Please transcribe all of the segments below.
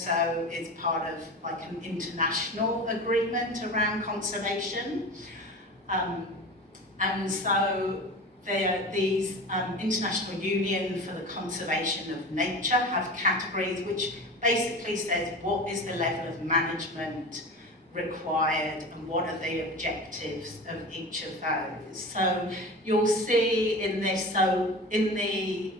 also is part of like an international agreement around conservation. And so these International Union for the Conservation of Nature have categories which basically says what is the level of management required and what are the objectives of each of those. So you'll see in this, so in the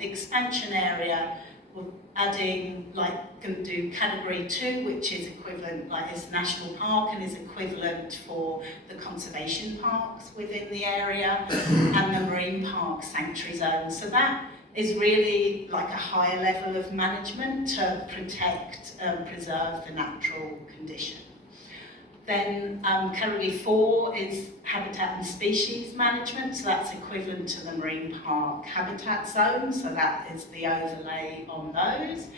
expansion area, we're adding, like, going to do category 2, which is equivalent, like is national park and is equivalent for the conservation parks within the area and the marine park sanctuary zone. So that is really like a higher level of management to protect and preserve the natural condition. Then category 4 is habitat and species management, so that's equivalent to the marine park habitat zone, so that is the overlay on those.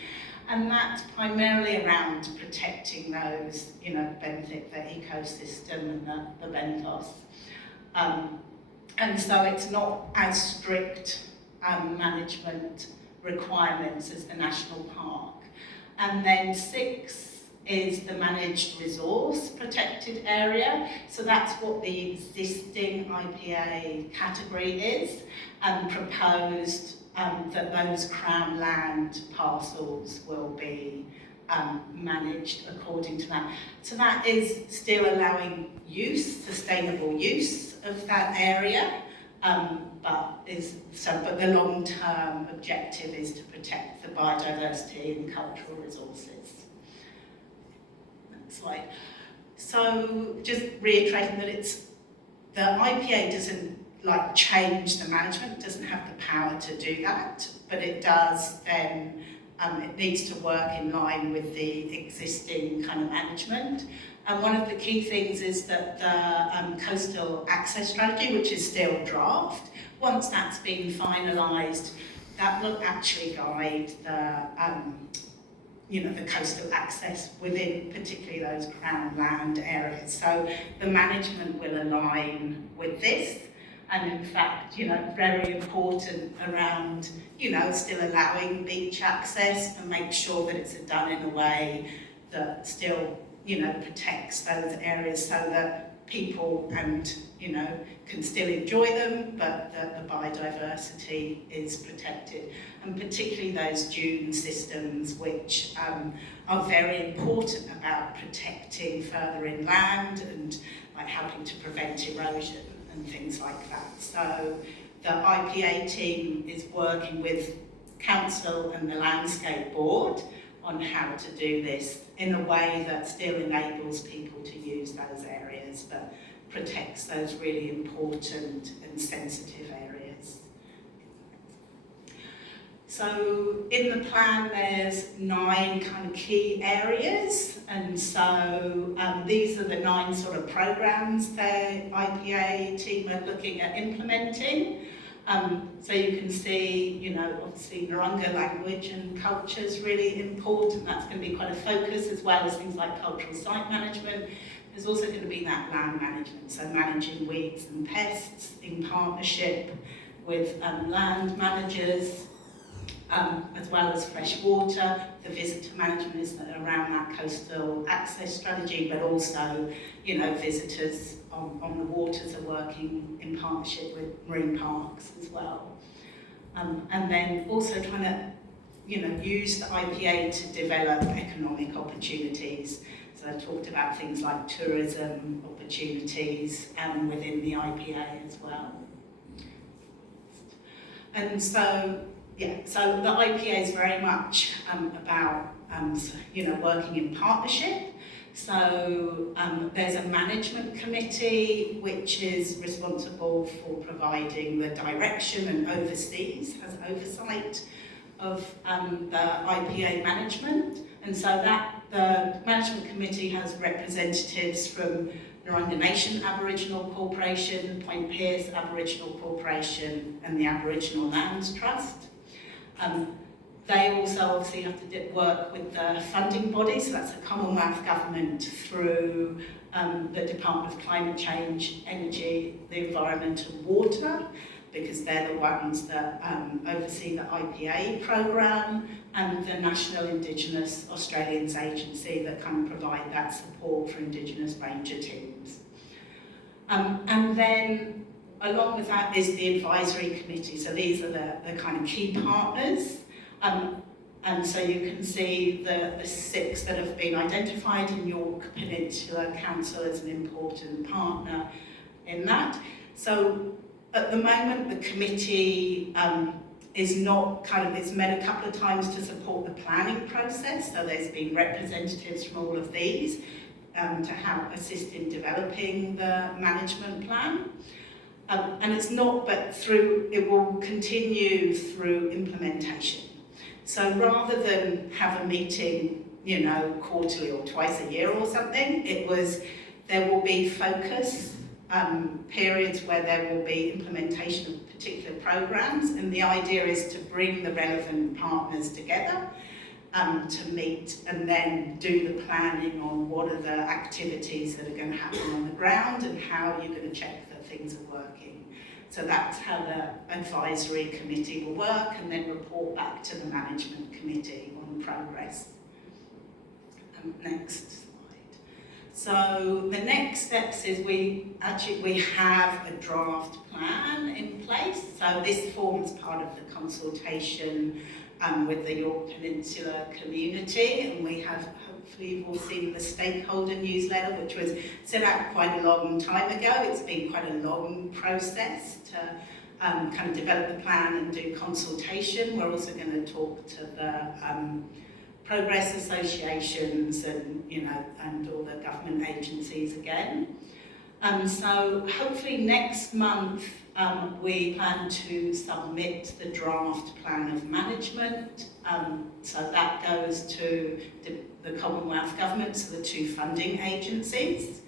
And that's primarily around protecting those, you know, benefit the ecosystem and the benthos. And so it's not as strict management requirements as the national park. And then 6 is the managed resource protected area. So that's what the existing IPA category is, and proposed that those Crown land parcels will be managed according to that. So that is still allowing use, sustainable use of that area, but the long-term objective is to protect the biodiversity and cultural resources. Slide. So just reiterating that the IPA doesn't like change the management, doesn't have the power to do that, but it does then, it needs to work in line with the existing kind of management. And one of the key things is that the coastal access strategy, which is still draft, once that's been finalised, that will actually guide the coastal access within particularly those Crown land areas. So the management will align with this, and in fact, very important around, still allowing beach access and make sure that it's done in a way that still, protects those areas so that people can still enjoy them, but that the biodiversity is protected. And particularly those dune systems, which are very important about protecting further inland and like helping to prevent erosion and things like that. So the IPA team is working with Council and the Landscape Board on how to do this in a way that still enables people to use those areas, but protects those really important and sensitive areas. So in the plan there's 9 kind of key areas, and so these are the 9 sort of programs the IPA team are looking at implementing. So you can see, obviously Narungga language and culture is really important. That's going to be quite a focus, as well as things like cultural site management. There's also going to be that land management, so managing weeds and pests in partnership with land managers, as well as fresh water. The visitor management is around that coastal access strategy, but also, visitors on the waters are working in partnership with marine parks as well. And then also trying to, use the IPA to develop economic opportunities. So I talked about things like tourism opportunities within the IPA as well. And so, so the IPA is very much about, working in partnership. So there's a management committee which is responsible for providing the direction and has oversight of the IPA management. And so that the management committee has representatives from Narungga Nation Aboriginal Corporation, Point Pearce Aboriginal Corporation, and the Aboriginal Lands Trust. They also obviously have to work with the funding body, so that's the Commonwealth Government through the Department of Climate Change, Energy, the Environment and Water, because they're the ones that oversee the IPA programme, and the National Indigenous Australians Agency that can provide that support for Indigenous ranger teams. And then along with that is the advisory committee. So these are the kind of key partners. And so you can see the 6 that have been identified in Yorke Peninsula Council as an important partner in that. So at the moment, the committee is not it's met a couple of times to support the planning process. So there's been representatives from all of these to help assist in developing the management plan. And it's not, but it will continue through implementation. So rather than have a meeting, quarterly or twice a year or something, there will be focus periods where there will be implementation of particular programs, and the idea is to bring the relevant partners together to meet and then do the planning on what are the activities that are going to happen on the ground and how you're going to check that things are working. So that's how the advisory committee will work, and then report back to the management committee on progress. Next slide. So the next steps is we have a draft plan in place. So this forms part of the consultation with the Yorke Peninsula community, and we have, hopefully you've all seen the stakeholder newsletter, which was sent out quite a long time ago. It's been quite a long process to kind of develop the plan and do consultation. We're also going to talk to the progress associations and and all the government agencies again. So hopefully next month we plan to submit the draft plan of management. So that goes to the Commonwealth Government, so the 2 funding agencies,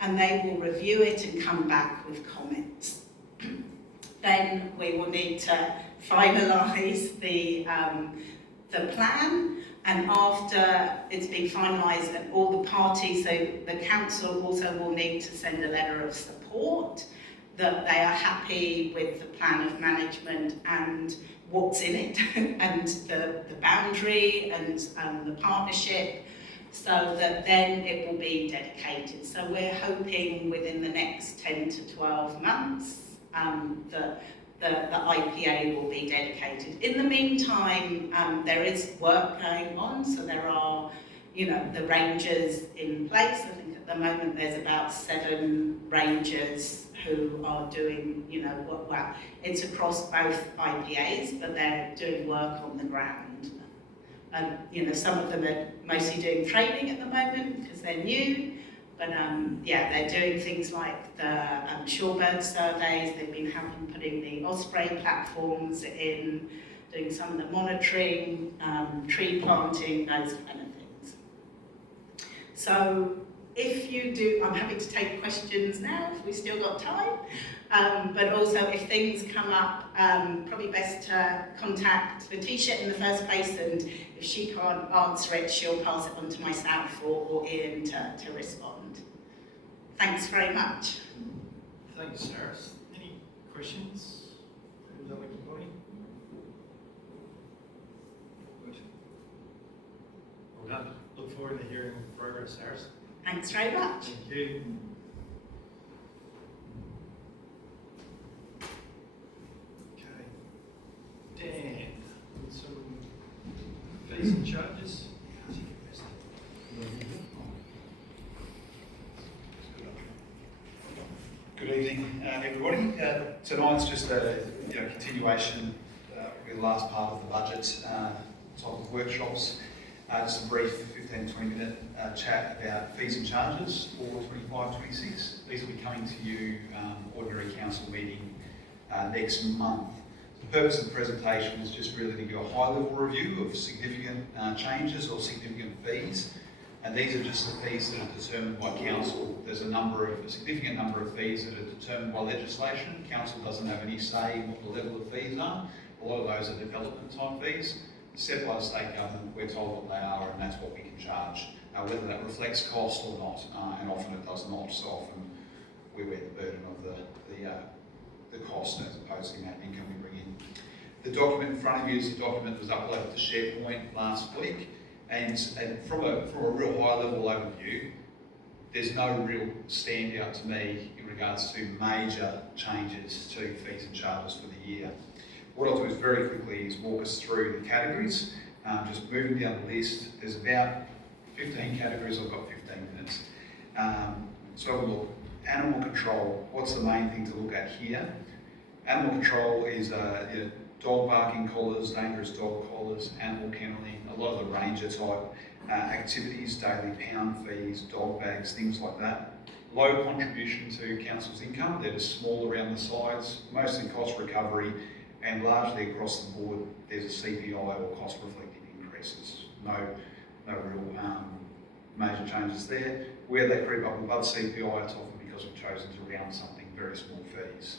and they will review it and come back with comments. Then we will need to finalise the plan, and after it's been finalised and all the parties, so the council also will need to send a letter of support that they are happy with the plan of management and what's in it and the boundary and the partnership, so that then it will be dedicated. So we're hoping within the next 10 to 12 months that the IPA will be dedicated. In the meantime, there is work going on, so there are, the rangers in place. I think at the moment there's about 7 rangers who are doing, well, it's across both IPAs, but they're doing work on the ground. Some of them are mostly doing training at the moment because they're new. But they're doing things like the shorebird surveys. They've been helping putting the osprey platforms in, doing some of the monitoring, tree planting, those kind of things. So if you do, I'm happy to take questions now if we've still got time. But also if things come up, probably best to contact Letitia in the first place, and if she can't answer it, she'll pass it on to myself or Ian to respond. Thanks very much. Thanks, Saris. Any questions? Who's up with the body? Good. Well done. Look forward to hearing the progress, Saris. Thanks very much. Thank you. Okay. Dan, some fees and charges. Good evening, everybody. Tonight's just a continuation with the last part of the budget type of workshops. Just a brief 15 to 20 minute chat about fees and charges for 25-26. These will be coming to you ordinary council meeting next month. The purpose of the presentation is just really to give a high level review of significant changes or significant fees. And these are just the fees that are determined by council. There's a significant number of fees that are determined by legislation. Council doesn't have any say in what the level of fees are. A lot of those are development type fees set by the state government. We're told what they are, and that's what we can charge. Whether that reflects cost or not, and often it does not. So often we bear the burden of the cost as opposed to the amount of income we bring in. The document in front of you is the document that was uploaded to SharePoint last week, and from a real high level overview, there's no real standout to me in regards to major changes to fees and charges for the year. What I'll do is very quickly is walk us through the categories. Just moving down the list, there's about 15 categories. I've got 15 minutes. So have a look. Animal control, what's the main thing to look at here? Animal control is dog barking collars, dangerous dog collars, animal kenneling, a lot of the ranger type activities, daily pound fees, dog bags, things like that. Low contribution to council's income, they're just small around the sides, mostly cost recovery, and largely across the board there's a CPI or cost reflective increases. No real major changes there. Where they creep up above CPI, it's often because we've chosen to round something, very small fees.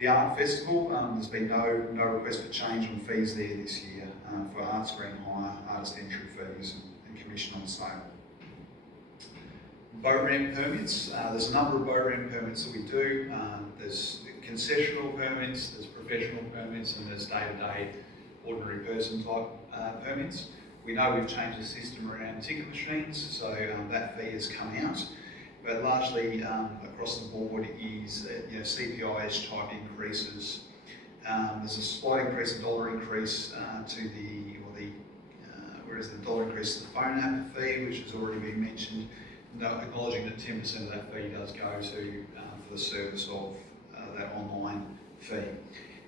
The Art Festival, there's been no request for change on fees there this year for arts green hire, artist entry fees and commission on sale. Boat ramp permits, there's a number of boat ramp permits that we do. There's concessional permits, there's professional permits, and there's day-to-day ordinary person type permits. We know we've changed the system around ticket machines, so that fee has come out. But largely across the board is CPI type increases. There's a slight increase, a dollar increase dollar increase to the phone app fee, which has already been mentioned. Acknowledging that 10% of that fee does go to for the service of that online fee.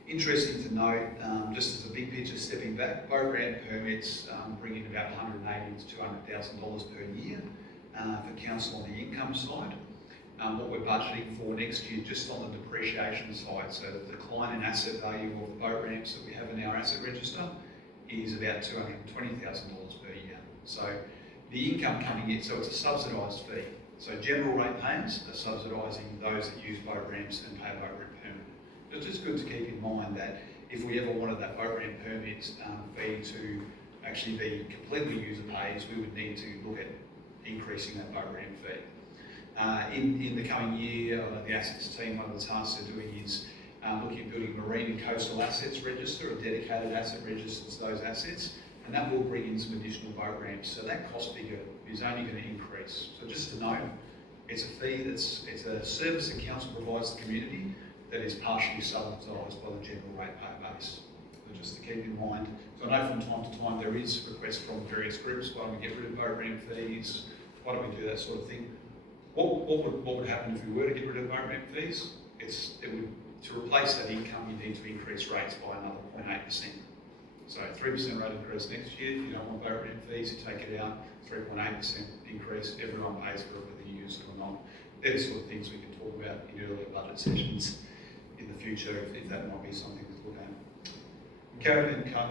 Interesting to note, just as a big picture, stepping back, boat ramp permits bring in about $180,000 to $200,000 per year for council on the income side. What we're budgeting for next year, just on the depreciation side, so the decline in asset value of the boat ramps that we have in our asset register is about $220,000 per year. So the income coming in, so it's a subsidised fee. So general rate payers are subsidising those that use boat ramps and pay a boat ramp permit. It's just good to keep in mind that if we ever wanted that boat ramp permit fee to actually be completely user pays, we would need to look at increasing that boat ramp fee. In the coming year, the assets team, one of the tasks they're doing is looking at building marine and coastal assets register, a dedicated asset register to those assets, and that will bring in some additional boat ramps. So that cost figure is only going to increase. So just to note, it's a fee it's a service that council provides the community that is partially subsidised by the general ratepayer base. So just to keep in mind. So I know from time to time there is requests from various groups, why don't we get rid of boat ramp fees? Why don't we do that sort of thing? What would happen if we were to get rid of boat ramp fees? To replace that income, you need to increase rates by another 0.8%. So 3% rate increase next year. If you don't want boat ramp fees, you take it out. 3.8% increase. Everyone pays for it whether you use it or not. They're the sort of things we can talk about in earlier budget sessions in the future, if that might be something to look at. Caravan cut.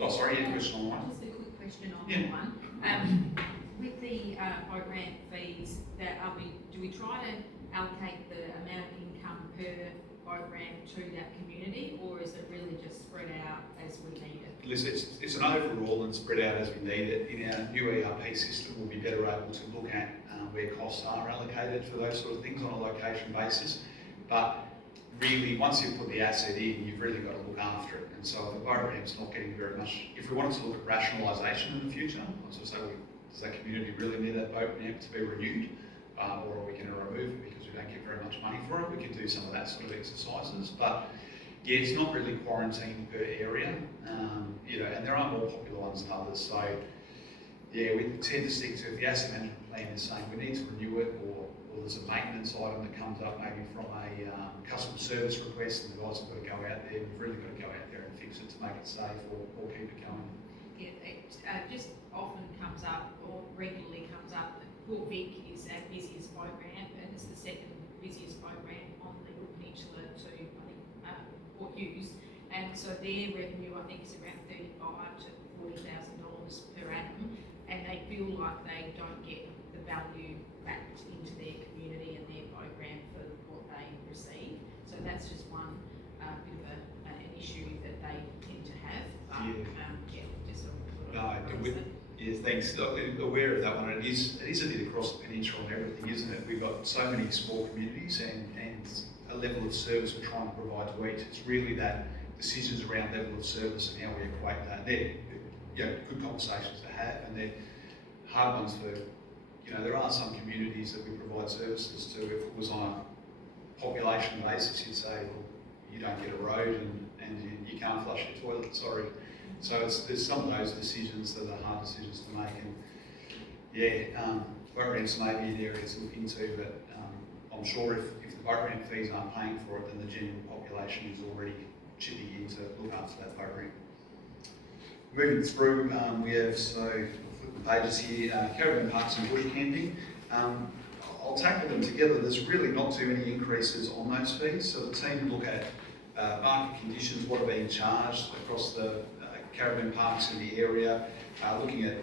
Oh, sorry, any question on one? Just a quick question on that one. With the boat ramp fees, do we try to allocate the amount of income per boat ramp to that community, or is it really just spread out as we need it? Listen, it's an overall and spread out as we need it. In our new ERP system, we'll be better able to look at where costs are allocated for those sort of things on a location basis. But really, once you've put the asset in, you've really got to look after it. And so the boat ramp's not getting very much. If we wanted to look at rationalisation in the future, so does that community really need that boat ramp to be renewed? Or are we going to remove it because we don't get very much money for it? We can do some of that sort of exercises. But yeah, it's not really quarantined per area, and there are more popular ones than others. So yeah, we tend to stick to, if the asset management plan is saying we need to renew it, or there's a maintenance item that comes up maybe from a customer service request, and the guys have got to go out there. We've really got to go out there and fix it to make it safe or keep it going. Yeah, it just often comes up, or regularly comes up, that Port Vic is our busiest boat ramp, and it's the second busiest boat ramp on the peninsula to, I think, Port Hughes. And so their revenue, I think, is around $35,000 to $40,000 per annum, and they feel like they don't get the value back into their community and their boat ramp for what they receive. So that's just one bit of an issue that they tend to have. Yeah, thanks. Aware of that one. It is a bit across the peninsula and everything, isn't it? We've got so many small communities and a level of service we're trying to provide to each. It's really that decisions around level of service and how we equate that. They're good conversations to have, and they're hard ones for, there are some communities that we provide services to. If it was on a population basis, you'd say, well, you don't get a road and you can't flush your toilet, sorry. So there's some of those decisions that are hard decisions to make, and boat rents may be an area to look into, but I'm sure if the boat rent fees aren't paying for it, then the general population is already chipping in to look after that boat rent. Moving through, we have, so I'll flip the pages here, caravan parks and bush camping. I'll tackle them together. There's really not too many increases on those fees. So the team look at market conditions, what are being charged across the caravan parks in the area, looking at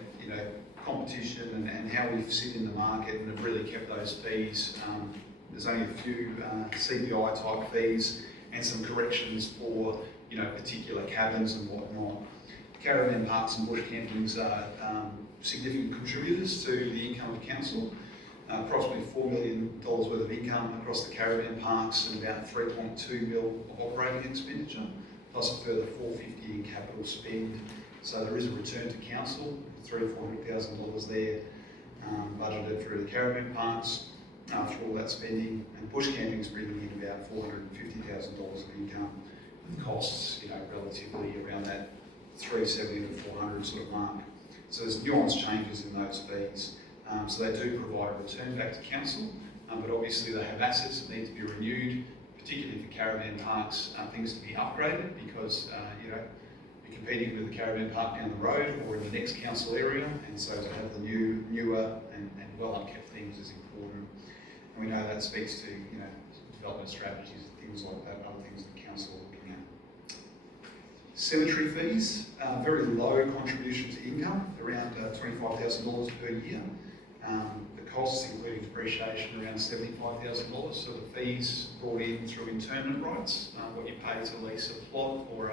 competition and how we sit in the market, and have really kept those fees. There's only a few CPI type fees and some corrections for particular cabins and whatnot. Caravan parks and bush campings are significant contributors to the income of council. Approximately $4 million worth of income across the caravan parks and about $3.2 million of operating expenditure, plus a further $450,000 in capital spend. So there is a return to council, $300,000 to $400,000 there, budgeted through the caravan parks for all that spending. And bush camping is bringing in about $450,000 of income, with costs relatively around that $370,000 to $400,000 sort of mark. So there's nuanced changes in those fees. So they do provide a return back to council, but obviously they have assets that need to be renewed, particularly for caravan parks, things to be upgraded, because you're competing with the caravan park down the road or in the next council area, and so to have the newer and well unkept things is important. And we know that speaks to development strategies and things like that, other things that council are looking at. Cemetery fees, very low contribution to income, around $25,000 per year. The costs, including depreciation, around $75,000. So the fees brought in through internment rights, what you pay to lease a plot or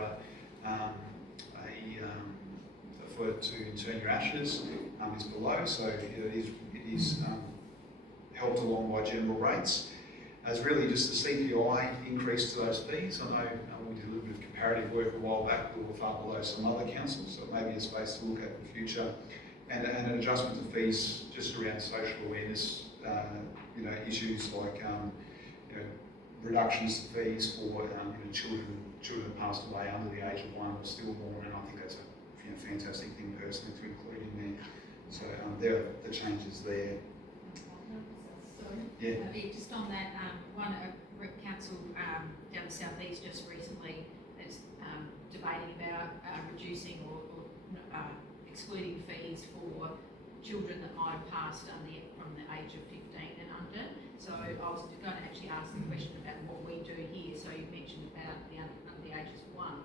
to intern your ashes, is below. So it is helped along by general rates. There's really just the CPI increase to those fees. I know we did a little bit of comparative work a while back. We were far below some other councils, so it may be a space to look at in the future. And an adjustment to fees just around social awareness, issues like reductions to fees for children that passed away under the age of 1 or stillborn, and I think that's a fantastic thing personally to include in there. So there are the changes there. Yeah. Just on that, one council down the southeast just recently is debating about reducing or excluding fees for children that might have passed from the age of 15 and under. So I was going to actually ask the question about what we do here. So you mentioned about under the age of one.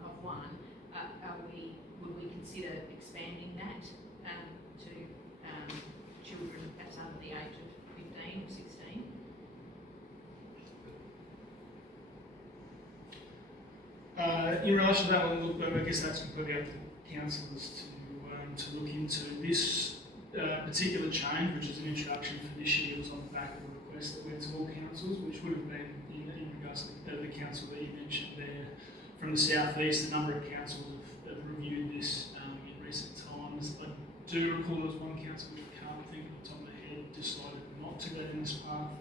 Would we consider expanding that to children perhaps under the age of 15 or 16? In relation to that one, look, I guess that's completely up to councillors to look into. This particular change, which is an introduction for this year, was on the back of a request that went to all councils, which would have been in regards to the council that you mentioned there from the southeast. A number of councils have reviewed this in recent times. I do recall there was one council which I can't think of the top of my head decided not to go down this path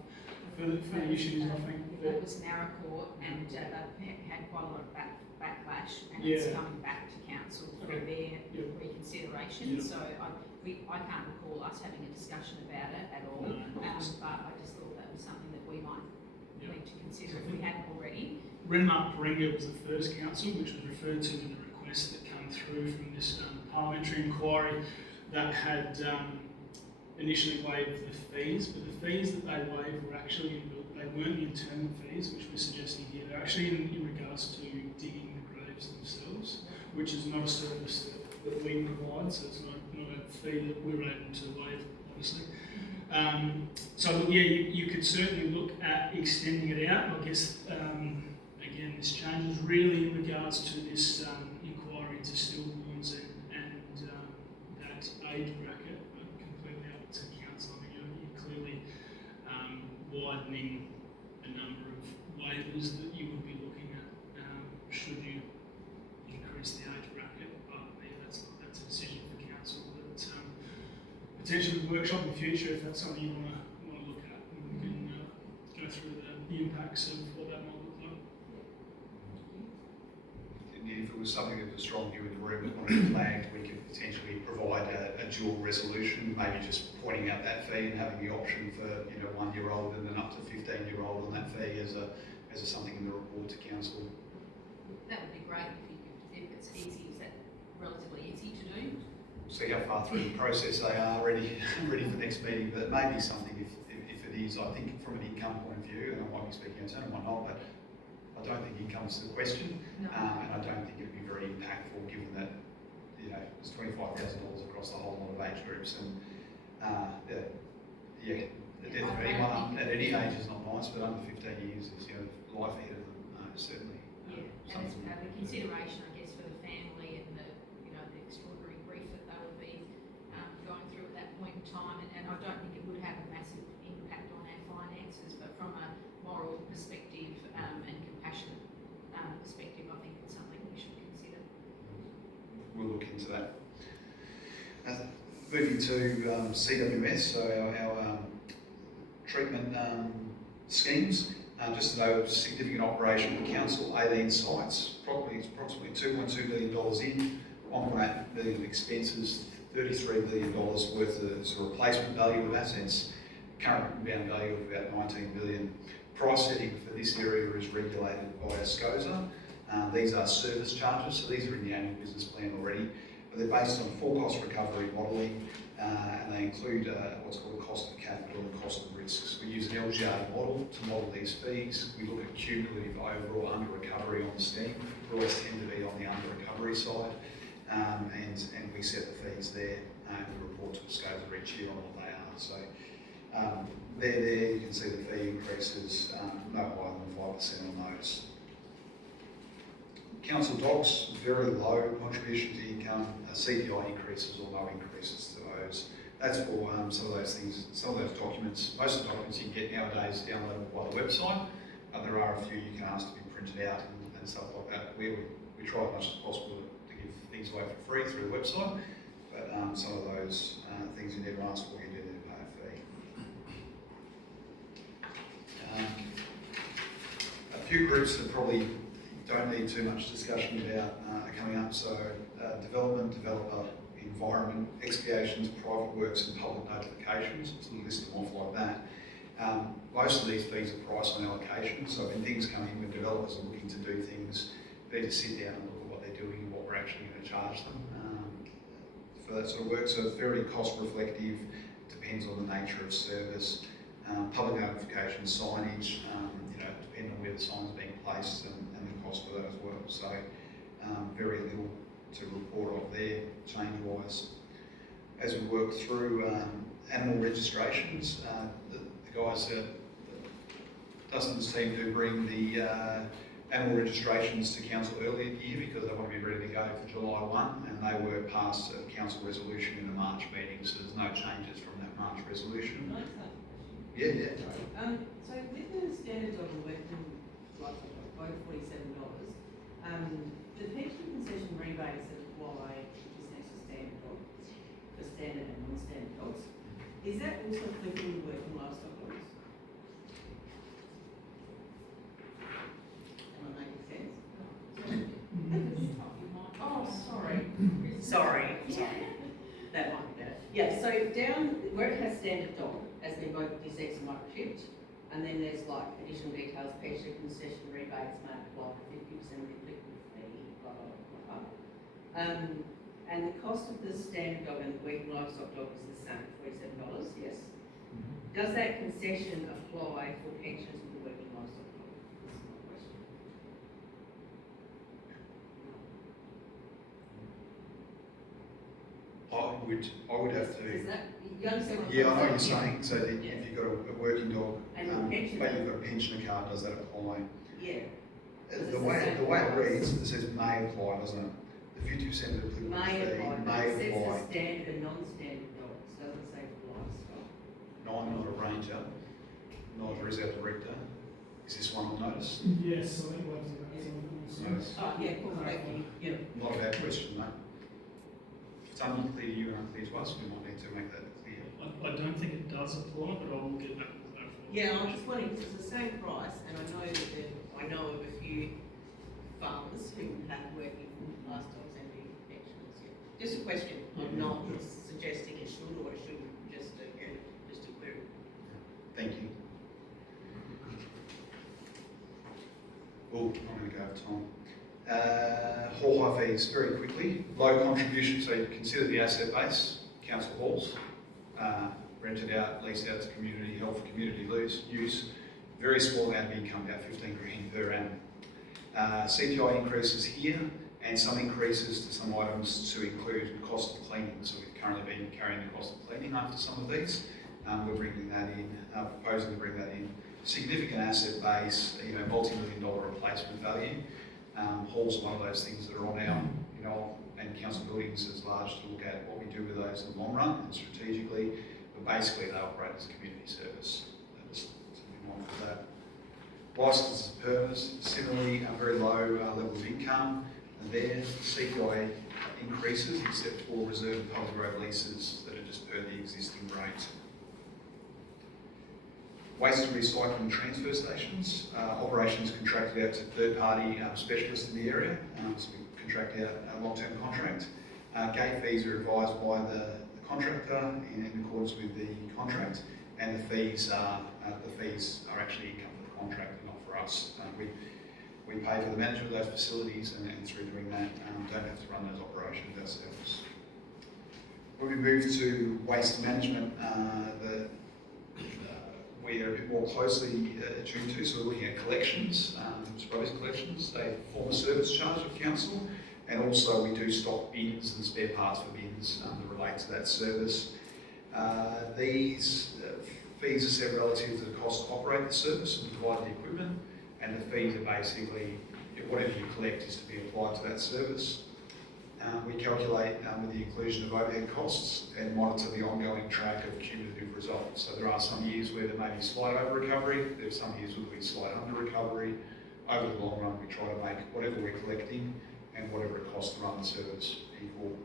for the issues. I think that was Maricourt, and they've had quite a lot of backlash, and it's coming back to council for their reconsideration. So I can't recall us having a discussion about it at all, but I just thought that was something that we might need to consider if we hadn't already. Renmark Paringa was the first council which was referred to in the request that came through from this parliamentary inquiry that had initially waived the fees, but the fees that they waived were actually, they weren't the internment fees, which we're suggesting here. They're actually in regards to digging the graves themselves, which is not a service that we provide, so it's not a fee that we're able to waive, obviously. So look, yeah, you could certainly look at extending it out. I guess, again, this change is really in regards to this inquiry into stillborns and that age bracket, but completely up to council. I mean, you're clearly widening the number of waivers that you would be looking at should you potentially workshop in the future if that's something you want to look at. And we can go through the impacts of what that might look like. If it was something that was a strong view in the room that wanted to flag, we could potentially provide a dual resolution, maybe just pointing out that fee and having the option for 1-year-old and then up to 15-year-old on that fee as something in the report to council. That would be great if it's easy. Is that relatively easy to do? See how far through the process they are, ready for next meeting. But maybe something if it is, I think from an income point of view, and I might be speaking out of turn, I might not, but I don't think income's the question, No. and I don't think it'd be very impactful given that it's $25,000 across the whole lot of age groups, and the death of anyone at any age is not nice, but under 15 years is life ahead of them, certainly. Yeah, and it's the consideration, I guess, for the family and the extraordinary grief that they would be going through at that point in time, and I don't think it would have a massive impact on our finances, but from a moral perspective and compassionate perspective, I think it's something we should consider. We'll look into that. Moving to CWS, so our treatment schemes. Just to know, significant operation for council, 18 sites, approximately $2.2 billion in, $1.8 billion of expenses, $33 billion worth of replacement value of assets, current inbound value of about $19 billion. Price setting for this area is regulated by SCOSA. These are service charges, so these are in the annual business plan already, but they're based on full cost recovery modelling, and they include what's called cost of capital and cost of risks. We use an LGR model to model these fees. We look at cumulative overall under recovery on the scheme. We always tend to be on the under recovery side, and we set the fees there, and we report to SCOSA each year on what they are. So there you can see the fee increases no higher than 5% on those. Council docs, very low contribution to income, CPI increases or no increases to those. That's for some of those things, some of those documents. Most of the documents you can get nowadays downloadable by the website. There are a few you can ask to be printed out and stuff like that. We try as much as possible to give things away for free through the website, but some of those things you never ask for, you do need to pay a fee. A few groups that probably don't need too much discussion about are coming up. So development, developer, environment, expiations, private works and public notifications. It's a list them off like that. Most of these fees are priced on allocation. So when things come in, when developers are looking to do things, they need to sit down and look at what they're doing and what we're actually going to charge them for that sort of work. So it's very cost reflective, depends on the nature of service. Public notification, signage, depending on where the sign's being placed and the cost for that as well. So very little to report of there, change-wise. As we work through animal registrations, the guys at Dustin's team do bring the animal registrations to council early in the year because they want to be ready to go for July 1, and they were passed a council resolution in the March meeting, so there's no changes from that March resolution. Yeah. So with the standard dog and working livestock dog, both $47, the pension concession rebates that apply just next to standard dogs, for standard and non-standard dogs, is that also applicable to working livestock dogs? Am I making sense? Oh, sorry. Sorry. That might be better. Yeah, so down where it has standard dog, as in both desex and microchipped, and then there's like additional details, pension concession rebates may apply for 50% of the applicable fee, blah, blah, blah, blah. And the cost of the standard dog and the working livestock dog is the same, $47, yes? Does that concession apply for pensions with the working livestock dog? This is my question. I would have to. Is that, you understand what I'm Yeah, I know what you're saying? saying. So that Yeah. if you've got a working dog, And a but pension. you've got a pensioner card, does that apply? Yeah. The way it reads, it says may apply, doesn't it? The 50% of the applicable May fee apply, but may it says apply. for standard and non-standard dogs, doesn't say for livestock. No, I'm not a ranger, neither is our director. Is this one on notice? Yes, I think we'll have to do that. Notice. Oh, yeah, cool, thank you, yeah. Not a bad question, mate. If it's unclear to you and unclear to us, we might need to make that clear. I don't think it does apply, but I will get that clarified. Yeah, I'm just wondering, because it's the same price, and I know that I know of a few farmers who have working livestock and the pensions. Yeah. Just a question. I'm not suggesting it should or it shouldn't. Just a query. Thank you. Oh, I'm going to go over time. Hall high fees, very quickly. Low contribution, so you consider the asset base, council halls, rented out, leased out to community health, community use. Very small amount of income, about 15 grand per annum. CPI increases here, and some increases to some items to include cost of cleaning. So we've currently been carrying the cost of cleaning after some of these. We're bringing that in, proposing to bring that in. Significant asset base, multi-million dollar replacement value. Halls are one of those things that are on our, and council buildings is large to look at what we do with those in the long run and strategically. But basically, they operate as community service. Just to be mindful of that. Licenses and permits, similarly, a very low level of income. And there, CPI increases except for reserve and public road leases that are just per the existing rate. Waste and recycling transfer stations, operations contracted out to third-party specialists in the area, so we contract out a long-term contract. Gate fees are advised by the contractor in accordance with the contract, and the fees are actually income for the contractor, not for us. We pay for the management of those facilities, and through doing that, don't have to run those operations ourselves. When we move to waste management, we are a bit more closely attuned to, so we're looking at collections, rubbish collections. They form a service charge of council, and also we do stock bins and spare parts for bins that relate to that service. These fees are set relative to the cost to operate the service and provide the equipment, and the fees are basically whatever you collect is to be applied to that service. We calculate with the inclusion of overhead costs and monitor the ongoing track of cumulative results. So there are some years where there may be slight over recovery, there are some years where there will be slight under recovery. Over the long run, we try to make whatever we're collecting and whatever it costs to run the service equal.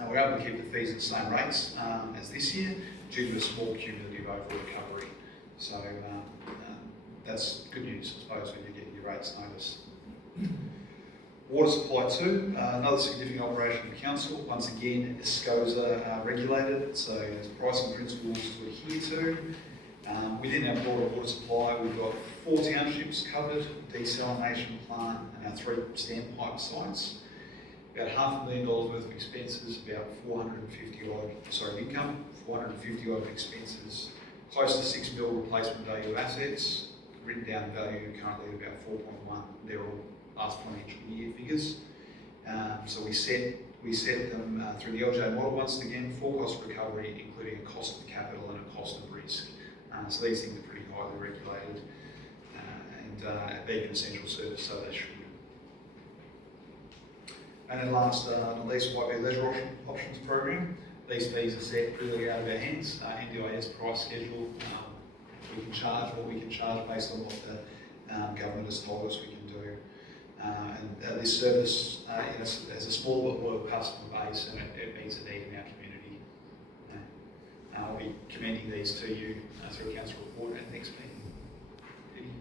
We're able to keep the fees at the same rates as this year due to a small cumulative over recovery. So that's good news, I suppose, when you're getting your rates noticed. Water supply too, another significant operation of council. Once again, SCOSA regulated, so there's pricing principles to adhere to. Within our broader water supply, we've got 4 townships covered, desalination plant, and our 3 standpipe sites. About $500,000 worth of expenses, about 450 odd, income, 450 odd expenses, close to $6 million replacement value of assets, written down value currently about 4.1. They're all last financial year figures. So we set them through the LJ model once again, for cost recovery, including a cost of capital and a cost of risk. So these things are pretty highly regulated and being an essential service, so they should. And then last but not least, YB Leisure Options Program. These fees are set really out of our hands. NDIS price schedule, we can charge what we can charge based on what the government has told us we can do. And this service has a small but loyal customer base, and it meets a need in our community. I'll be commending these to you through a council report at the next meeting. Any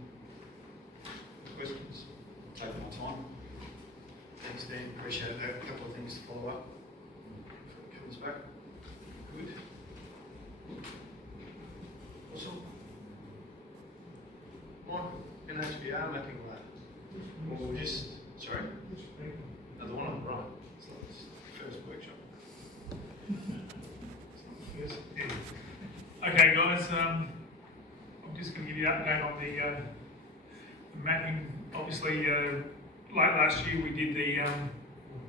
questions? Take my time. Thanks, Dan. Appreciate that. A couple of things to follow up before it comes back. Good. Awesome. Michael, NHBR mapping lab. Well, just, sorry? No, the one on the right. It's like this first workshop. Okay guys, I'm just going to give you an update on the mapping. Obviously, late last year we did the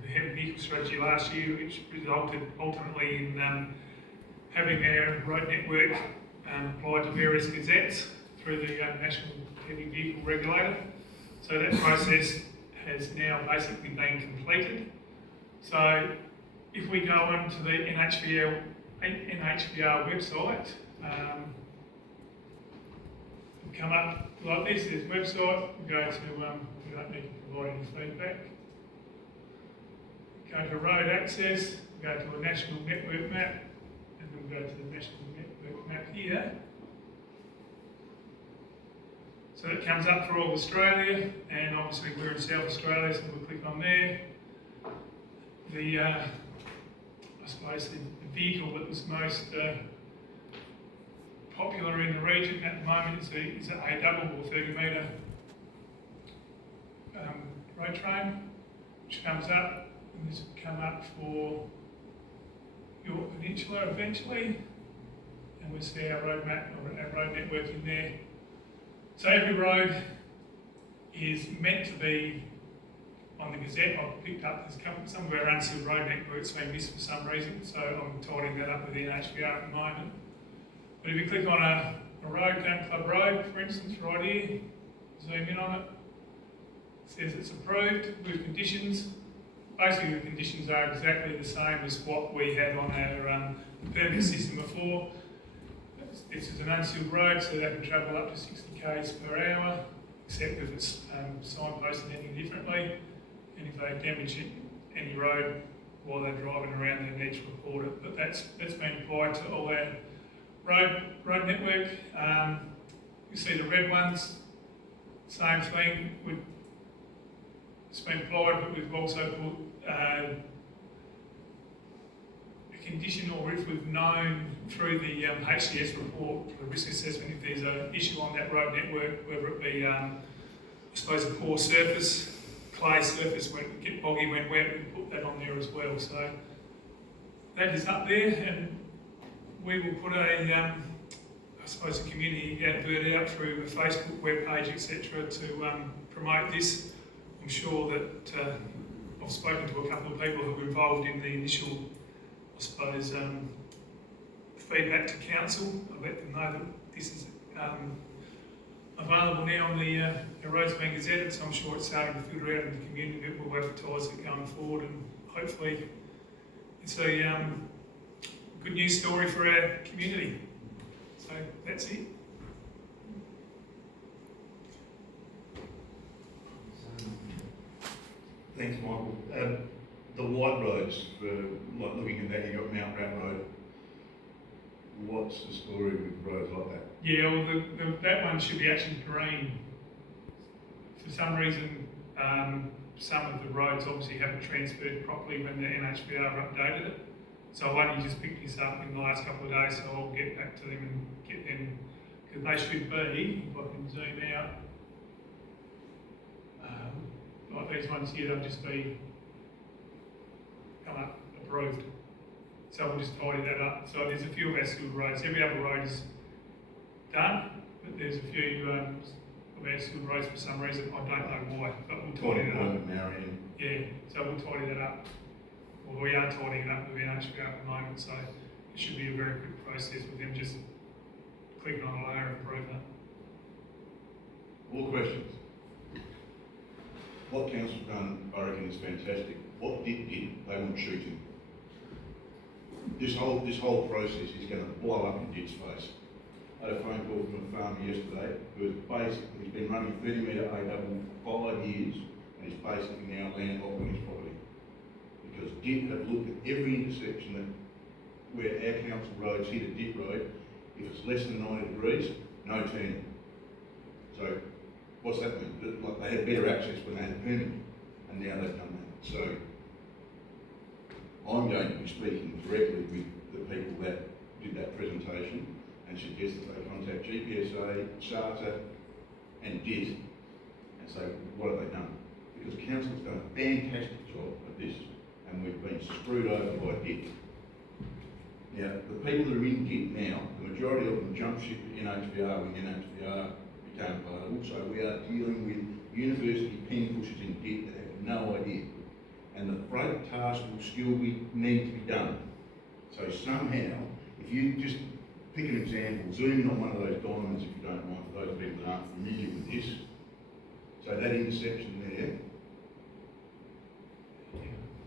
heavy vehicle strategy last year, which resulted ultimately in having our road network applied to various gazettes through the National Heavy Vehicle Regulator. So that process has now basically been completed. So if we go onto the NHVR website, we come up like this, there's website, we go to, we don't need to provide any feedback. Go to road access, go to a national network map, and then we go to the national network map here. So it comes up for all Australia, and obviously we're in South Australia, so we'll click on there. The, I suppose the vehicle that was most popular in the region at the moment is an A-double or 30 metre road train, which comes up, and this will come up for York Peninsula eventually, and we'll see our road map or our road network in there. So every road is meant to be on the Gazette. I've picked up some of our unsealed road networks been missed for some reason, so I'm tidying that up with the NHBR at the moment. But if you click on a road, Gun Club Road, for instance, right here, zoom in on it, it says it's approved with conditions. Basically, the conditions are exactly the same as what we had on our permit system before. This is an unsealed road, so they can travel up to 60 k's per hour, except if it's signposted any differently. And if they damage any road while they're driving around, they need to report it. But that's been applied to all our road network. You see the red ones, same thing. It's been applied, but we've also put a condition, or if we've known through the HCS report, the risk assessment, if there's an issue on that road network, whether it be, I suppose, a poor surface, clay surface, when it get boggy when wet, we put that on there as well. So that is up there, and we will put I suppose, a community advert out through a Facebook webpage, etc., to promote this. I'm sure that I've spoken to a couple of people who were involved in the initial, I suppose, feedback to council. I let them know that this is available now on the Rosebank Gazette, so I'm sure it's starting to filter out in the community that we'll advertise it going forward, and hopefully it's a good news story for our community. So that's it. Thanks, Michael. The white roads, like looking at that, you've got Mount Grant Road. What's the story with roads like that? Yeah, well, that one should be actually green. For some reason, some of the roads obviously haven't transferred properly when the NHBR updated it. So I only just picked this up in the last couple of days, so I'll get back to them and get them, because they should be, if I can zoom out, like these ones here, they'll just be come up approved. So we'll just tidy that up. So there's a few of our sealed roads. Every other road is done, but there's a few of our sealed roads for some reason. I don't know why, but we'll tidy that up. Marion. Yeah, so we'll tidy that up. Well, we are tidying it up with NHBR at the moment, so it should be a very quick process with them just clicking on a layer and approving it. All questions? What council's done, I reckon, is fantastic. What did, they want shooting. This whole process is going to blow up in Dit's face. I had a phone call from a farmer yesterday who has basically been running 30 metre A-double 5 years, and is basically now landlocked on his property. Because Dit have looked at every intersection that where our council roads hit a Dit road, if it's less than 90 degrees, no turning. So what's that mean? Like they had better access when they had a permit, and now they've done that. So I'm going to be speaking directly with the people that did that presentation and suggest that they contact GPSA, Charter and DIT and say, what have they done? Because council's done a fantastic job at this, and we've been screwed over by DIT. Now, the people that are in DIT now, the majority of them jump ship to NHBR when NHBR became available, so we are dealing with university pen pushers in DIT that have no idea. And the freight task will still need to be done. So somehow, if you just pick an example, zoom in on one of those diamonds if you don't mind, for those people that aren't familiar with this. So that intersection there,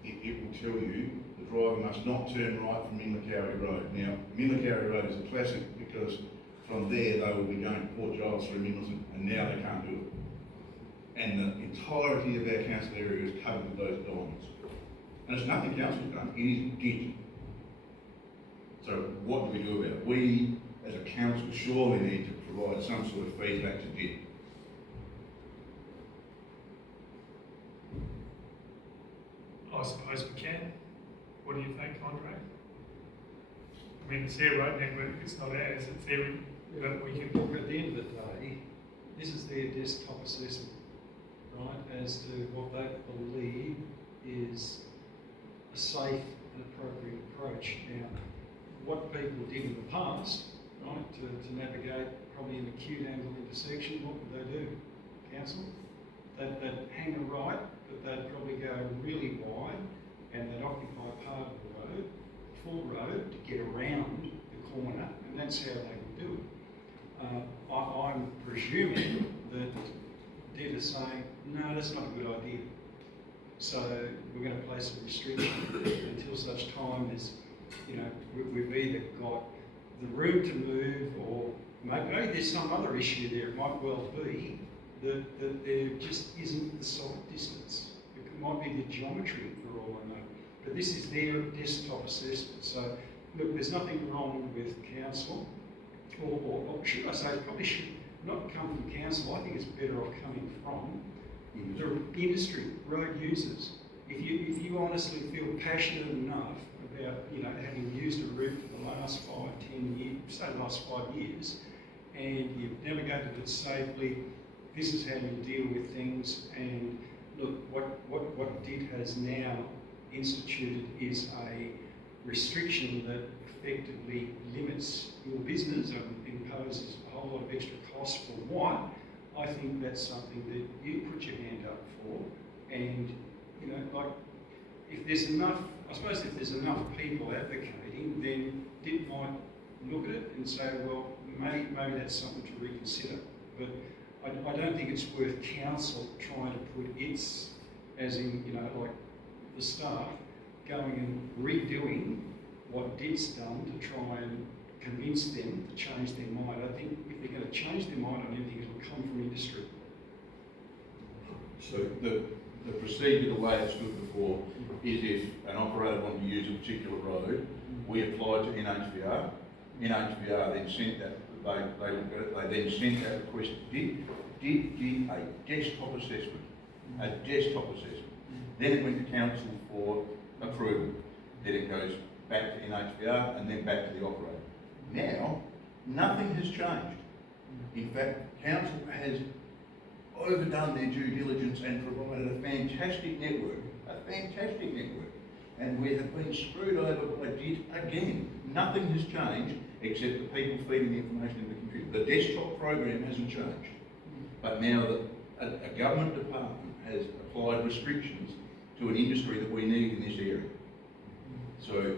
it will tell you the driver must not turn right from Minlacowie Road. Now, Minlacowie Road is a classic because from there they will be going to Port Giles through Minlaton, and now they can't do it. And the entirety of our council area is covered with those diamonds. And it's nothing council's done, it is DIT. So what do we do about it? We, as a council, surely need to provide some sort of feedback to DIT. I suppose we can. What do you think, Andre? I mean, it's their road network, it's not ours, it's their, but we can. Look, at the end of the day, this is their desktop assessment, right, as to what they believe is a safe and appropriate approach. Now, what people did in the past, right, to navigate probably an acute angle intersection, what would they do? Council? They'd hang a right, but they'd probably go really wide and they'd occupy part of the road, full road, to get around the corner, and that's how they would do it. I'm presuming that DIT is saying, no, that's not a good idea. So we're going to place a restriction until such time as, you know, we've either got the room to move, or maybe there's some other issue there. It might well be that there just isn't the sight distance. It might be the geometry, for all I know. But this is their desktop assessment. So look, there's nothing wrong with council, or should I say, it probably should not come from council. I think it's better off coming from the industry, road users. If you honestly feel passionate enough about, you know, having used a route for the last 5, 10 years, say the last 5 years, and you've navigated it safely, this is how you deal with things. And look, what DIT has now instituted is a restriction that effectively limits your business and imposes a whole lot of extra costs for what? I think that's something that you put your hand up for. And, you know, like, if there's enough, I suppose if there's enough people advocating, then DIT might look at it and say, well, maybe that's something to reconsider. But I don't think it's worth council trying to put its, as in, you know, like the staff, going and redoing what DIT's done to try and convince them to change their mind. I think if they're going to change their mind on anything, it'll come from industry. So the procedure, the way it stood before, is if an operator wanted to use a particular road, we applied to NHBR. NHBR then sent that, they looked at it, they then sent that request to DIT. DIT did a desktop assessment, Then it went to council for approval. Then it goes back to NHBR and then back to the operator. Now, nothing has changed. In fact, council has overdone their due diligence and provided a fantastic network. And we have been screwed over by DIT again. Nothing has changed except the people feeding the information in the computer. The desktop program hasn't changed. But now that a government department has applied restrictions to an industry that we need in this area. So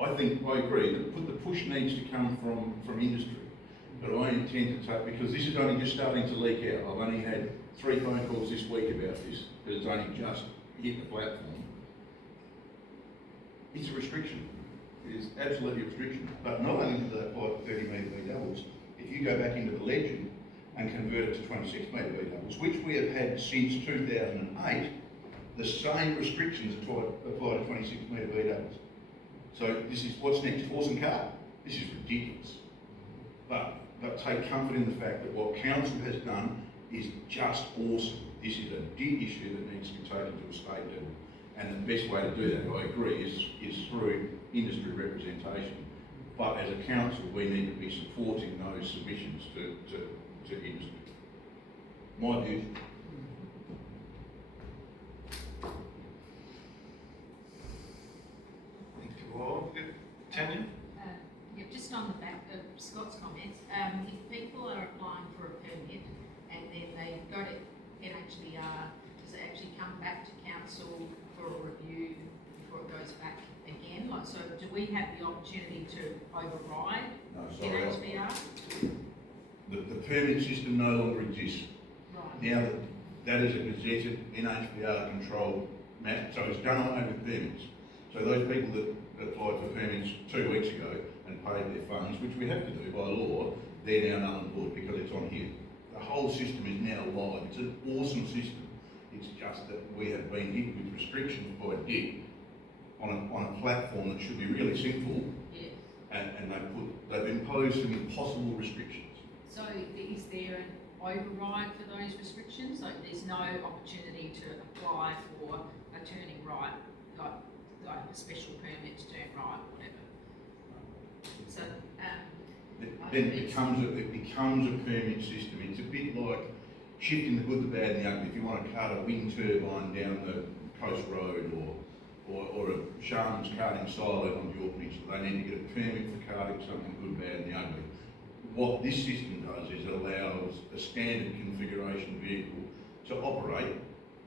I think, I agree, that the push needs to come from industry. But I intend to take, because this is only just starting to leak out. I've only had 3 phone calls this week about this, because it's only just hit the platform. It's a restriction. It is absolutely a restriction. But not only do they apply to 30 metre B doubles, if you go back into the legend and convert it to 26 metre B doubles, which we have had since 2008, the same restrictions apply to 26 metre B doubles. So this is what's next, horse and cart. This is ridiculous. But take comfort in the fact that what council has done is just awesome. This is a big issue that needs to be taken to a state level. And the best way to do that, I agree, is through industry representation. But as a council, we need to be supporting those submissions to industry. My view. Thank you all. Tanya? Yeah, just on the back of Scott's comments, if people are applying for a permit and then they go to NHBR, does it actually come back to council for a review before it goes back again? Like, so do we have the opportunity to override NHBR? The permit system no longer exists. Right. Now that is a gazetted NHBR controlled map, so it's done away with permits. So those people that applied for permits 2 weeks ago and paid their funds, which we have to do by law, they're now null and void because it's on here. The whole system is now live. It's an awesome system. It's just that we have been hit with restrictions by DIT on a platform that should be really simple, Yeah. and they've imposed some impossible restrictions. So is there an override for those restrictions? Like there's no opportunity to apply for a turning right, like a special permit to turn right, whatever. So, Then it becomes a permit system. It's a bit like shifting the good, the bad, and the ugly. If you want to cart a wind turbine down the coast road, or a Sharman's carting silo on your peninsula, they need to get a permit for carting something good, bad, and the ugly. What this system does is it allows a standard configuration vehicle to operate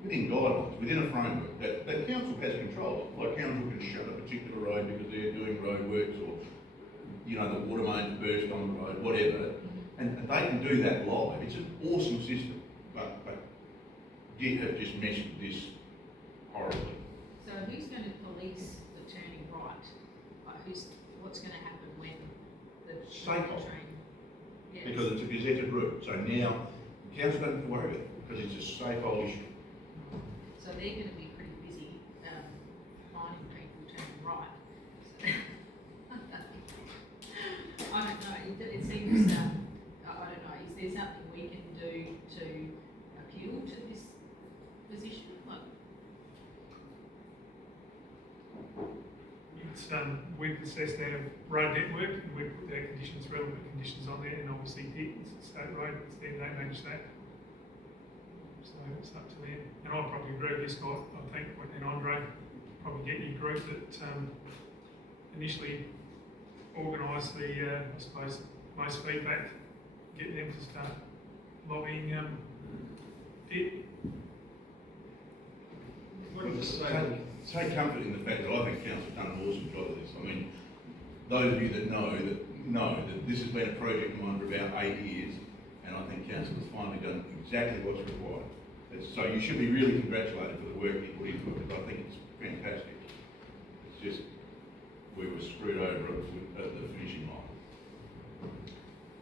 within guidelines, within a framework that council has control of. Like council can shut a particular road because they're doing roadworks, or the water mains burst on the road, whatever, and they can do that live. It's an awesome system, but DIT have just messed with this horribly. so who's going to police the turning right? Like what's going to happen when the Stakeholder. train? Yes. Because it's a gazetted route. So now, the council don't have to worry about it, because it's a safe old issue. So they're going to be pretty busy finding people turning right. I don't know. It seems I don't know. Is there something we can do to appeal to this position? Like, It's, we've assessed our road network, and we've put their conditions, relevant conditions on there, and obviously it's a state road, it's them, they manage that. So it's up to them. And I'll probably agree with this, Scott, I think, and Andre, probably get your group that initially organised the, I suppose, most feedback, get them to start lobbying DIT. What are the state? Take comfort in the fact that I think council's done an awesome job of this. I mean, those of you that know that this has been a project of mine for about 8 years, and I think council has finally done exactly what's required. So you should be really congratulated for the work you put into it, because I think it's fantastic. It's just, we were screwed over at the finishing line.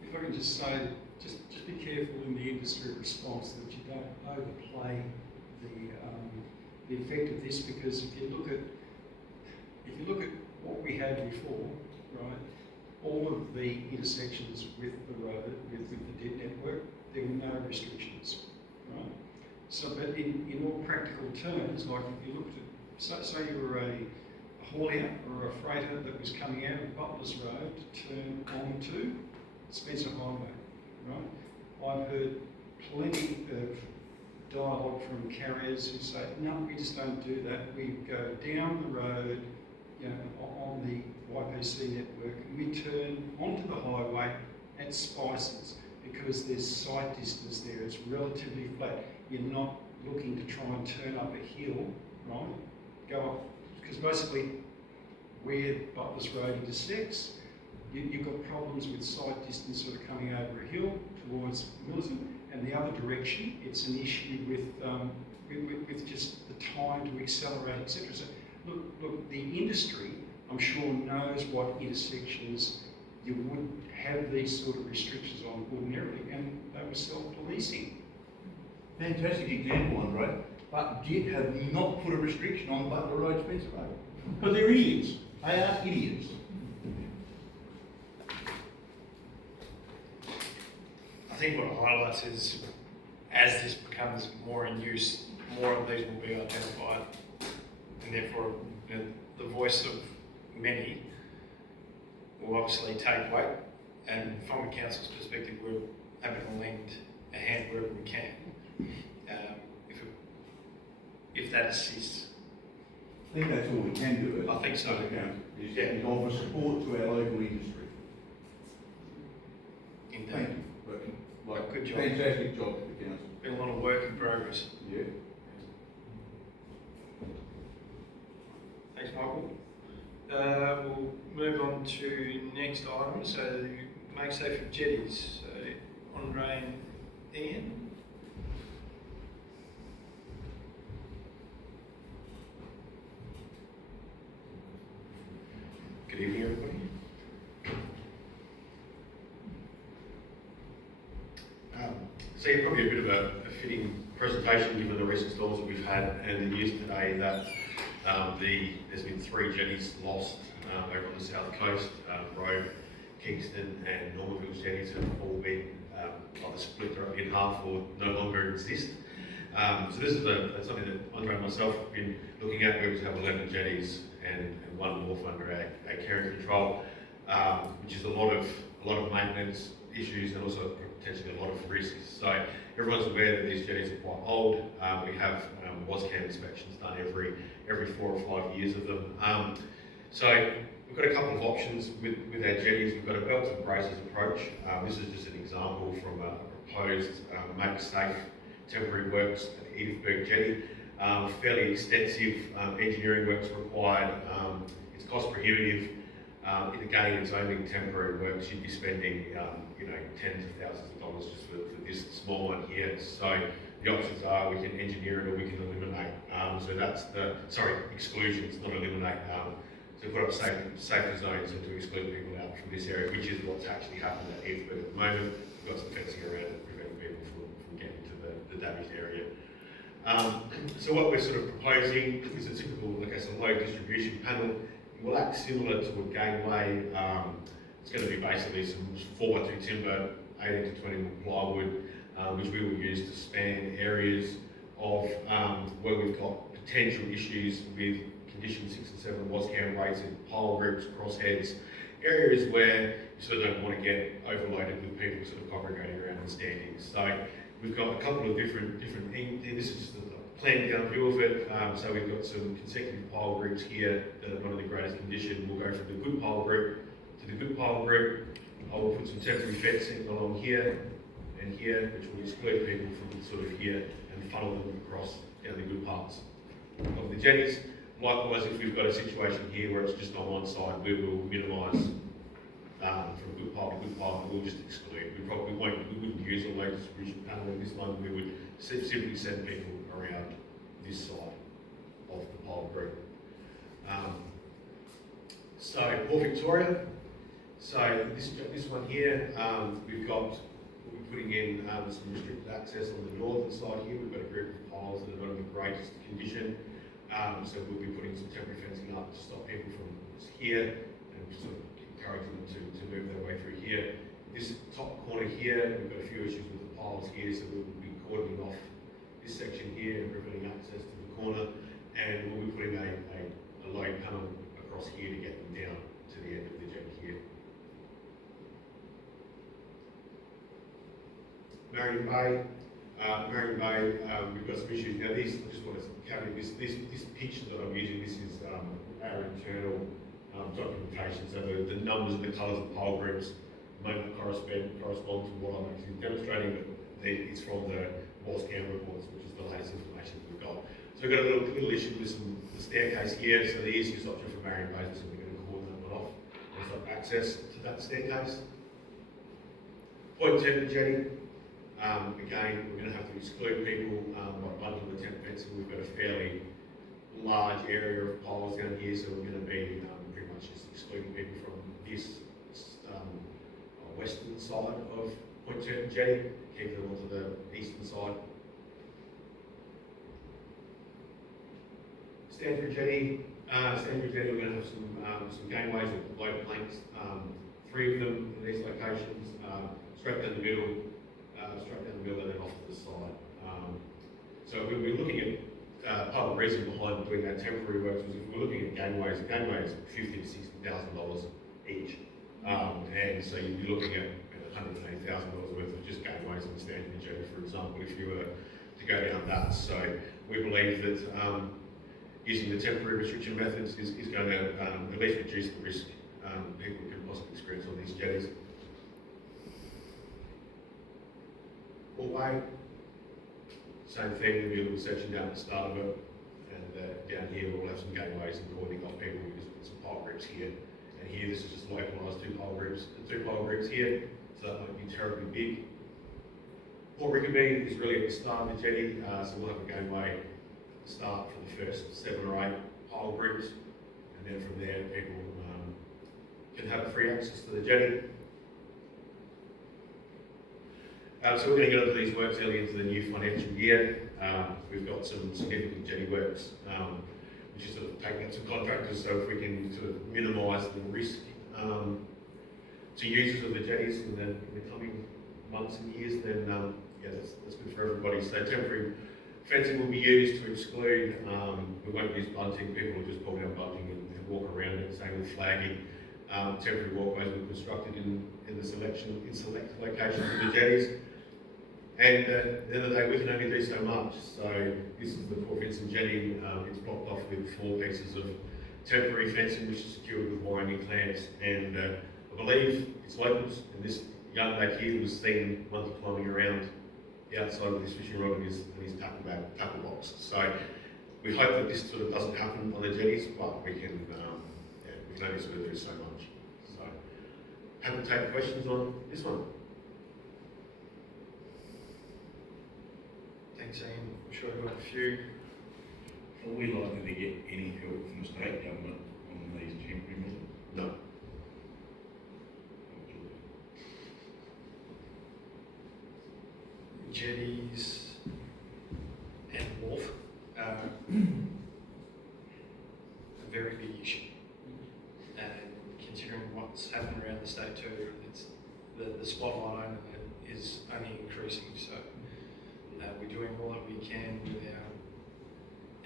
If I can just say, just be careful in the industry response that you don't overplay the effect of this, because if you look at what we had before, right, all of the intersections with the road, with the DIT network, there were no restrictions, right? So, but in all practical terms, like if you looked at, say you were a haulier or a freighter that was coming out of Butlers Road to turn onto Spencer Highway, right? I've heard plenty of dialogue from carriers who say, no, we just don't do that. We go down the road, on the YPC network, and we turn onto the highway at Spices, because there's sight distance there. It's relatively flat. You're not looking to try and turn up a hill, right? Go up, because basically where Butlers Road intersects, you've got problems with sight distance sort of coming over a hill towards Milton, and the other direction, it's an issue with just the time to accelerate, etc. So look, the industry, I'm sure, knows what intersections you would have these sort of restrictions on ordinarily, and they were self-policing. Fantastic example, Andre. But DIT have not put a restriction on Butler Road, Spencer Road. Because they're idiots. They are idiots. I think what it highlights is, as this becomes more in use, more of these will be identified, and therefore the voice of many will obviously take weight. And from a council's perspective, we're happy to lend a hand wherever we can, if that assists. I think that's all we can do. I think so. As a council, is offer support to our local industry. Indeed. Thank you. But, Good job. Fantastic job for the council. Been a lot of work in progress. Yeah. Thanks, Michael. We'll move on to next item. So, make safe of jetties. So, Andre and Ian. Good evening, everybody. So yeah, probably a bit of a fitting presentation given the recent storms that we've had and the news today that There's been 3 jetties lost over on the south coast. Rove, Kingston and Normanville jetties have all been either split in half or no longer exist. So this is something that Andre and myself have been looking at. We have 11 jetties and 1 wharf under our care and control, which is a lot of maintenance issues and also potentially a lot of risks. So everyone's aware that these jetties are quite old. We have WASCAM inspections done every 4 or 5 years of them. So we've got a couple of options with our jetties. We've got a belts and braces approach. This is just an example from a proposed make safe temporary works at the Edithburgh jetty. Fairly extensive engineering works required. It's cost prohibitive. Again, it's only temporary works. You'd be spending, tens of thousands of dollars just for this small one here. So the options are we can engineer it or we can eliminate. So that's exclusions, not eliminate. So put up safety zones and to exclude people out from this area, which is what's actually happened at Edithburgh at the moment. We've got some fencing around it, preventing people from getting to the damaged area. So what we're sort of proposing is a typical, low distribution panel. It will act similar to a gangway. It's going to be basically some 4x2 timber, 18 to 20 plywood, which we will use to span areas of where we've got potential issues with condition 6 and 7 WASCAM rated pole groups, crossheads, areas where you sort of don't want to get overloaded with people sort of congregating around and standing. So we've got a couple of different this is just a planned down view of it. So we've got some consecutive pole groups here that are not in the greatest condition. We'll go from the good pole group to the good pole group. I will put some temporary fencing along here and here, which will exclude people from sort of here and funnel them across down the good parts of the jetties. Likewise, if we've got a situation here where it's just on one side, we will minimise from a good pile to good pile, and we'll just exclude. We wouldn't use a low distribution panel in this one. We would simply send people around this side of the pile group. So Port Victoria. So this one here, we'll be putting in some restricted access on the northern side here. We've got a group of piles that are not in the greatest condition. So we'll be putting some temporary fencing up to stop people from here and sort of encouraging them to move their way through here. This top corner here, we've got a few issues with the piles here, so we'll be cordoning off this section here and preventing access to the corner. And we'll be putting a load panel across here to get them down to the end of the jetty here. Marion Bay. We've got some issues. Now I just want to cover this picture that I'm using, this is our internal documentation. So the numbers and the colours of pole groups may not correspond to what I'm actually demonstrating, but it's from the WASCAM reports, which is the latest information we've got. So we've got a little issue with the staircase here. So the easiest option for Marion Bay is we're going to cordon that off and stop access to that staircase. Point 10 jetty. Again, we're going to have to exclude people by bundling the tent fencing. We've got a fairly large area of poles down here, so we're going to be pretty much just excluding people from this western side of Point Turton jetty, keeping them onto the eastern side. Stanford jetty, we're going to have some gangways with low planks, 3 of them in these locations, straight down the middle, and then off to the side. So we'll be looking at part of the reason behind doing that temporary works was if we're looking at gangways, a gangway is $50,000 to $60,000 each, and so you'd be looking at $180,000 worth of just gangways on the Stanford jetty, for example, if you were to go down that. So we believe that using the temporary restriction methods is going to at least reduce the risk people can possibly experience on these jetties. Way. Same thing, there'll be a little section down at the start of it, and down here we'll have some gateways and cordoning off people. We'll just put some pole groups here, and here this is just localised 2 pole groups here, so that won't be terribly big. Port Rickaby is really at the start of the jetty, so we'll have a gateway start for the first 7 or 8 pole groups, and then from there people can have free access to the jetty. So we're going to get onto these works early into the new financial year. We've got some significant jetty works, which which is sort of taking up some contractors, so if we can sort of minimise the risk to users of the jetties in the coming months and years, then yeah, that's good for everybody. So temporary fencing will be used to exclude, we won't use bunting, people will just pull down bunting and walk around it, same with flagging. Temporary walkways will be constructed in select locations of the jetties. And at the end of the day, we can only do so much. So this is the Port Vincent jetty. It's blocked off with 4 pieces of temporary fencing, which is secured with winding clamps. And I believe it's locals, and this young lad here was seen once climbing around the outside of this fishing rod in his tackle box. So we hope that this sort of doesn't happen on the jetties, but we can only sort of do so much. So happy to take questions on this one. Thanks, Ian. I'm sure I've got a few. Are we likely to get any help from the state government on these temporary measures? No. Jetties and wharf are a very big issue. And considering what's happened around the state too, it's the spotlight on it is only increasing. So we're doing all that we can with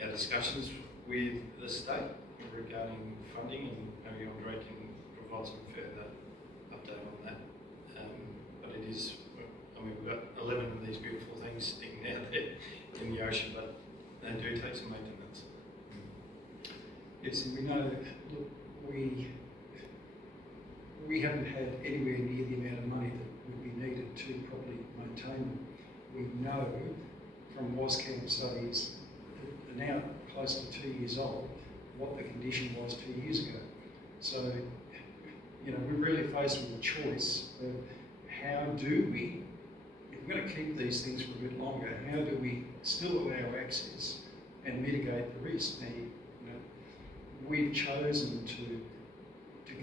our discussions with the state regarding funding, and maybe Andre can provide some further update on that. But it is, I mean, we've got 11 of these beautiful things sticking out there in the ocean, but they do take some maintenance. Yes, and we know that, look, we haven't had anywhere near the amount of money that would be needed to properly maintain them. We know from WASCAM studies that are now close to 2 years old, what the condition was 2 years ago. So, you know, we're really faced with a choice of how do we, if we're going to keep these things for a bit longer, how do we still allow access and mitigate the risk? Now, you know, we've chosen to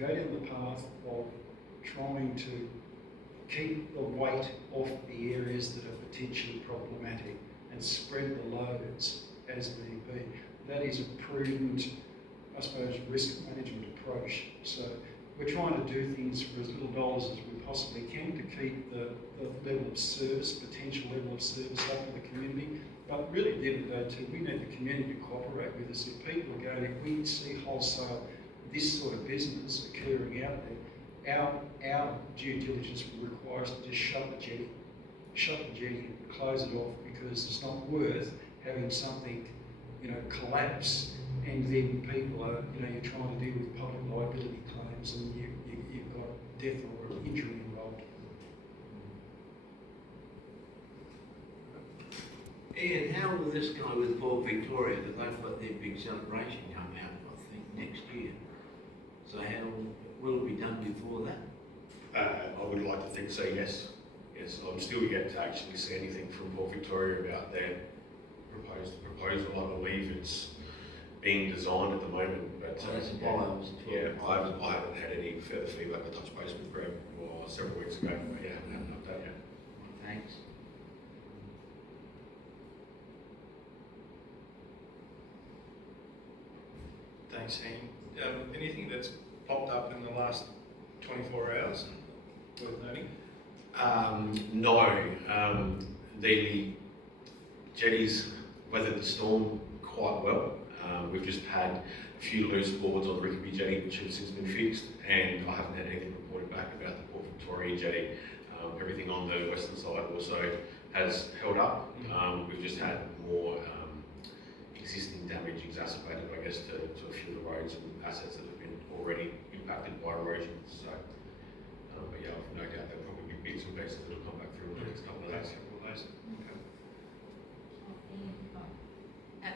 go down the path of trying to keep the weight off the areas that are potentially problematic and spread the loads as need be. That is a prudent, I suppose, risk management approach. So we're trying to do things for as little dollars as we possibly can to keep the level of service, potential level of service up to the community. But really, at the end of the day too, we need the community to cooperate with us. If people are going, if we see wholesale this sort of business occurring out there, our due diligence would require us to just shut the jetty and close it off, because it's not worth having something, you know, collapse, and then people are, you know, you're trying to deal with public liability claims and you've got death or injury involved. Ian, how will this go with Port Victoria? That they've got their big celebration coming out, I think, next year. So how will it be done before that? I would like to think so, yes. Yes, I'm still yet to actually see anything from Port Victoria about their proposal. I believe it's being designed at the moment, but yeah, I haven't had any further feedback. I touched base with Greg several weeks ago, but yeah, I haven't had an update yet. Thanks. Thanks, Ian. Anything that's popped up in the last 24 hours worth noting? No, the jetties weathered the storm quite well. We've just had a few loose boards on Rickaby Jetty, which have since been fixed, and I haven't had anything reported back about the Port Victoria Jetty. Everything on the western side also has held up. We've just had more existing damage exacerbated, I guess, to a few of the roads and assets that have been already impacted by erosion. So, but yeah, I've no doubt there'll probably be bits and pieces that will come back through in the next couple of days. Okay.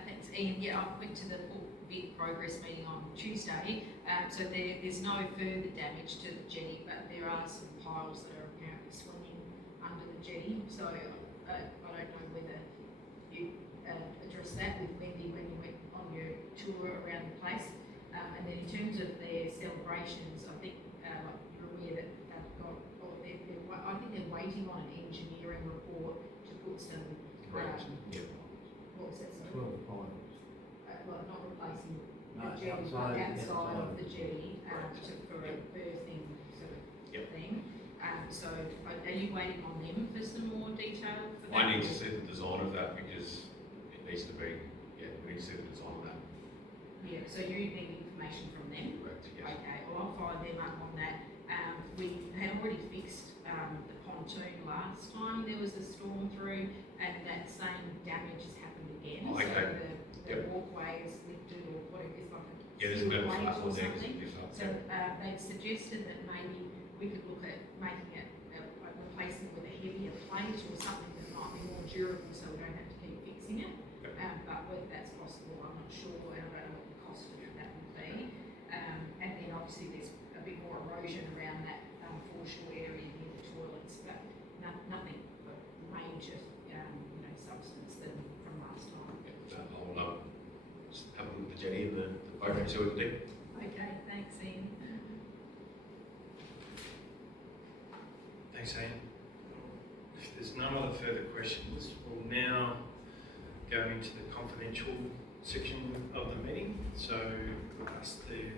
Thanks, Ian. Yeah, I went to the Port Vic progress meeting on Tuesday. So there's no further damage to the jetty, but there are some piles that are apparently swinging under the jetty. So I don't know whether you addressed that with Wendy when you went on your tour around the place. And then in terms of their celebrations, I think you're aware that they've got, I think they're waiting on an engineering report to put some, Correct. Yeah. what was that? Sorry? 12 pilots. Well, not replacing No, the it's jetty outside of the jetty, for a berthing sort of Yep. thing. So are you waiting on them for some more detail for that? I need to see the design of that because it needs to be, we need to see the design of that. Yeah, so you need information from them? Correct, yes. Okay, well, I'll follow them up on that. We had already fixed, the pontoon last time there was a storm through, and that same damage has happened again. Oh, okay. So the Yep. walkway is lifted or whatever, it's like a Yeah, there's a bit of plate flap or on there. something. So, Yeah. they've suggested that maybe we could look at making it, replacing it with a heavier plate or something that might be more durable, so we don't have to keep fixing it. Okay. But whether that's possible, I'm not sure, and I don't know what the cost of that would be. And then obviously there's a bit more erosion around that, foreshore area near the toilets, but nothing of major, substance than from last time. I'll just have a look at the jetty and the boat and see what we can do. Okay, thanks, Ian. Thanks, Ian. If there's no other further questions, we'll now go into the confidential section of the meeting. So we'll ask the